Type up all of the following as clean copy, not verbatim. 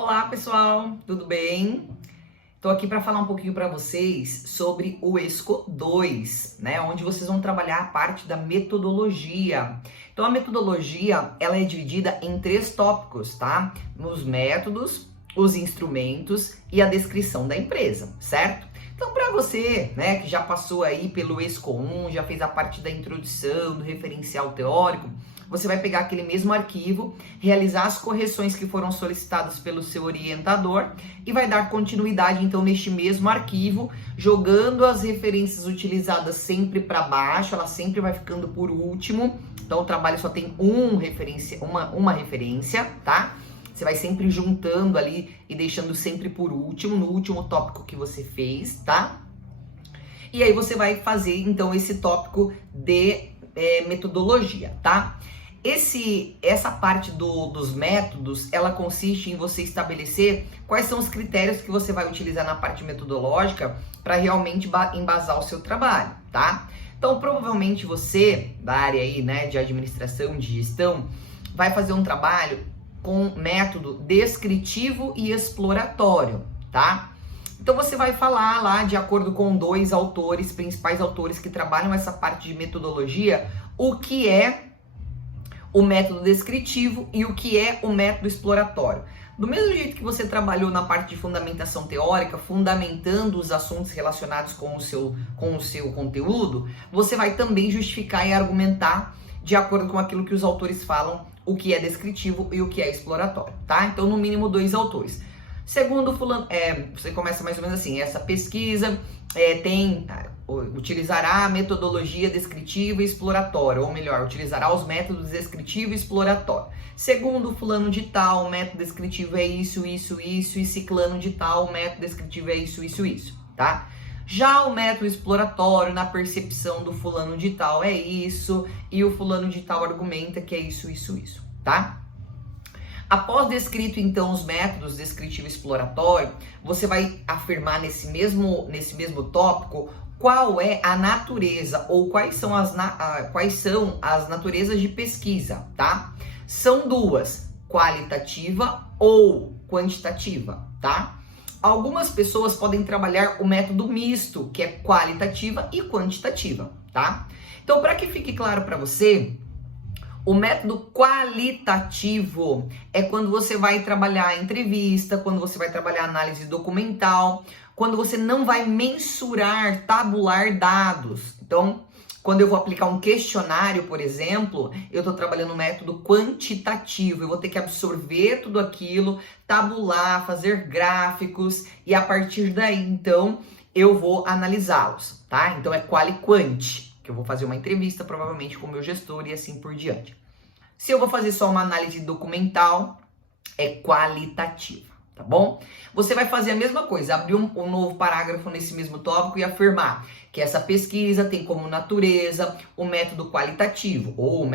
Olá, pessoal, tudo bem? Estou aqui para falar um pouquinho para vocês sobre o ESCO 2, né, onde vocês vão trabalhar a parte da metodologia. Então, a metodologia, ela é dividida em 3 tópicos, tá? Nos métodos, os instrumentos e a descrição da empresa, certo? Então, para você, né, que já passou aí pelo ESCO 1, já fez a parte da introdução, do referencial teórico, você vai pegar aquele mesmo arquivo, realizar as correções que foram solicitadas pelo seu orientador e vai dar continuidade então neste mesmo arquivo, jogando as referências utilizadas sempre para baixo, ela sempre vai ficando por último. Então o trabalho só tem uma referência, tá? Você vai sempre juntando ali e deixando sempre por último, no último tópico que você fez, tá? E aí você vai fazer então esse tópico de metodologia, tá? Essa parte dos métodos, ela consiste em você estabelecer quais são os critérios que você vai utilizar na parte metodológica para realmente embasar o seu trabalho, tá? Então, provavelmente você, da área aí, né, de administração, de gestão, vai fazer um trabalho com método descritivo e exploratório, tá? Então você vai falar lá, de acordo com 2 autores, principais autores que trabalham essa parte de metodologia, o que é o método descritivo e o que é o método exploratório. Do mesmo jeito que você trabalhou na parte de fundamentação teórica, fundamentando os assuntos relacionados com o seu conteúdo, você vai também justificar e argumentar de acordo com aquilo que os autores falam, o que é descritivo e o que é exploratório, tá? Então, no mínimo 2 autores. Segundo fulano, você começa mais ou menos assim, essa pesquisa utilizará a metodologia descritiva e exploratória, ou melhor, utilizará os métodos descritivo e exploratório. Segundo fulano de tal, o método descritivo é isso, isso, isso, e ciclano de tal, o método descritivo é isso, isso, isso, tá? Já o método exploratório, na percepção do fulano de tal, é isso, e o fulano de tal argumenta que é isso, isso, isso, tá? Após descrito, então, os métodos descritivo e exploratório, você vai afirmar nesse mesmo tópico qual é a natureza ou quais são as naturezas de pesquisa, tá? São 2, qualitativa ou quantitativa, tá? Algumas pessoas podem trabalhar o método misto, que é qualitativa e quantitativa, tá? Então, para que fique claro para você, o método qualitativo é quando você vai trabalhar a entrevista, quando você vai trabalhar a análise documental, quando você não vai mensurar, tabular dados. Então, quando eu vou aplicar um questionário, por exemplo, eu estou trabalhando o método quantitativo. Eu vou ter que absorver tudo aquilo, tabular, fazer gráficos e a partir daí, então, eu vou analisá-los, tá? Então, é quali-quant, que eu vou fazer uma entrevista, provavelmente, com o meu gestor e assim por diante. Se eu vou fazer só uma análise documental, é qualitativa, tá bom? Você vai fazer a mesma coisa, abrir um novo parágrafo nesse mesmo tópico e afirmar que essa pesquisa tem como natureza o método qualitativo, ou o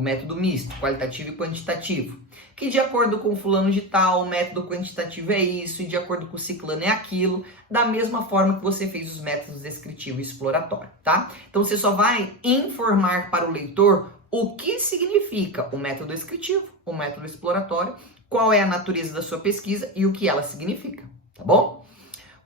método misto, qualitativo e quantitativo, que de acordo com o fulano de tal, o método quantitativo é isso, e de acordo com o ciclano é aquilo, da mesma forma que você fez os métodos descritivo e exploratório, tá? Então você só vai informar para o leitor o que significa o método descritivo, o método exploratório, qual é a natureza da sua pesquisa e o que ela significa, tá bom?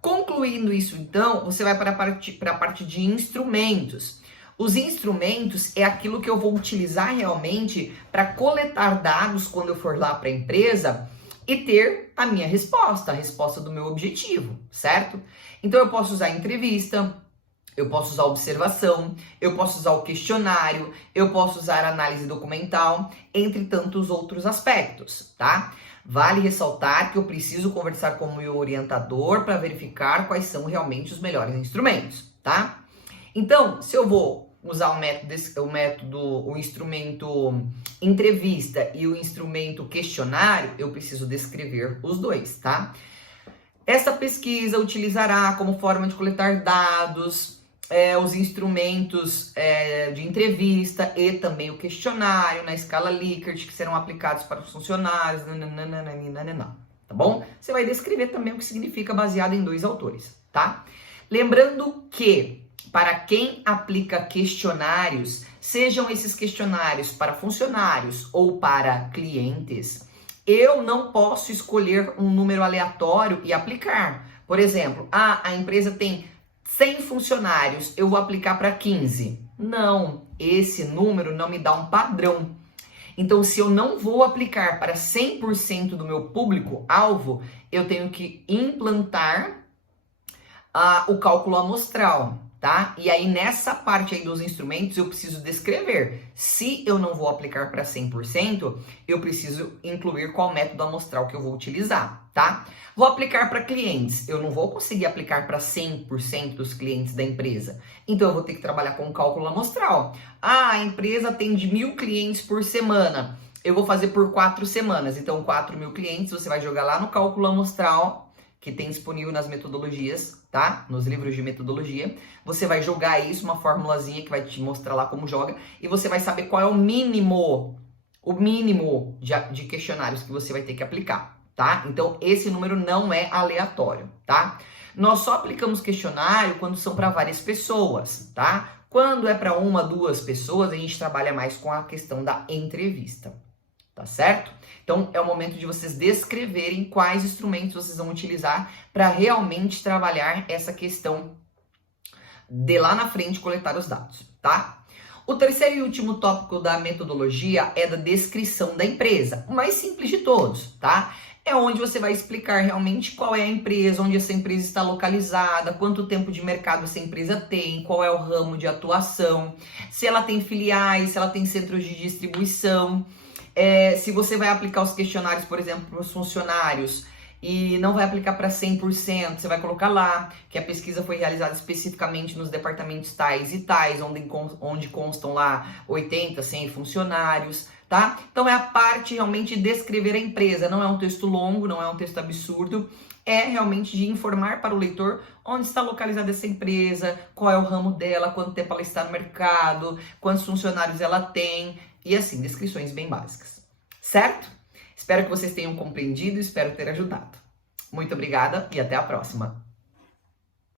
Concluindo isso, então, você vai para a parte de instrumentos. Os instrumentos é aquilo que eu vou utilizar realmente para coletar dados quando eu for lá para a empresa e ter a minha resposta, a resposta do meu objetivo, certo? Então eu posso usar entrevista, eu posso usar observação, eu posso usar o questionário, eu posso usar análise documental, entre tantos outros aspectos, tá? Vale ressaltar que eu preciso conversar com o meu orientador para verificar quais são realmente os melhores instrumentos, tá? Então, se eu vou usar o instrumento entrevista e o instrumento questionário, eu preciso descrever os 2, tá? Essa pesquisa utilizará como forma de coletar dados, os instrumentos de entrevista e também o questionário na escala Likert, que serão aplicados para os funcionários, tá bom? Você vai descrever também o que significa, baseado em 2 autores, tá? Lembrando que, para quem aplica questionários, sejam esses questionários para funcionários ou para clientes, Eu não posso escolher um número aleatório e aplicar. Por exemplo, a empresa tem 100 funcionários, eu vou aplicar para 15. Não, esse número não me dá um padrão. Então, se eu não vou aplicar para 100% do meu público-alvo, eu tenho que implantar o cálculo amostral, tá? E aí, nessa parte aí dos instrumentos, eu preciso descrever. Se eu não vou aplicar para 100%, eu preciso incluir qual método amostral que eu vou utilizar, tá? Vou aplicar para clientes. Eu não vou conseguir aplicar para 100% dos clientes da empresa. Então, eu vou ter que trabalhar com o cálculo amostral. A empresa atende 1.000 clientes por semana. Eu vou fazer por 4 semanas. Então, 4.000 clientes, você vai jogar lá no cálculo amostral, que tem disponível nas metodologias, tá? Nos livros de metodologia. Você vai jogar isso, uma formulazinha que vai te mostrar lá como joga, e você vai saber qual é o mínimo de questionários que você vai ter que aplicar, tá? Então, esse número não é aleatório, tá? Nós só aplicamos questionário quando são para várias pessoas, tá? Quando é para 1, 2 pessoas, a gente trabalha mais com a questão da entrevista, tá certo? Então, é o momento de vocês descreverem quais instrumentos vocês vão utilizar para realmente trabalhar essa questão de lá na frente coletar os dados, tá? O terceiro e último tópico da metodologia é da descrição da empresa, o mais simples de todos, tá? É onde você vai explicar realmente qual é a empresa, onde essa empresa está localizada, quanto tempo de mercado essa empresa tem, qual é o ramo de atuação, se ela tem filiais, se ela tem centros de distribuição, se você vai aplicar os questionários, por exemplo, para os funcionários e não vai aplicar para 100%, você vai colocar lá que a pesquisa foi realizada especificamente nos departamentos tais e tais, onde constam lá 80, 100 funcionários, tá? Então é a parte realmente de descrever a empresa, não é um texto longo, não é um texto absurdo, é realmente de informar para o leitor onde está localizada essa empresa, qual é o ramo dela, quanto tempo ela está no mercado, quantos funcionários ela tem, e assim, descrições bem básicas, certo? Espero que vocês tenham compreendido, espero ter ajudado. Muito obrigada e até a próxima!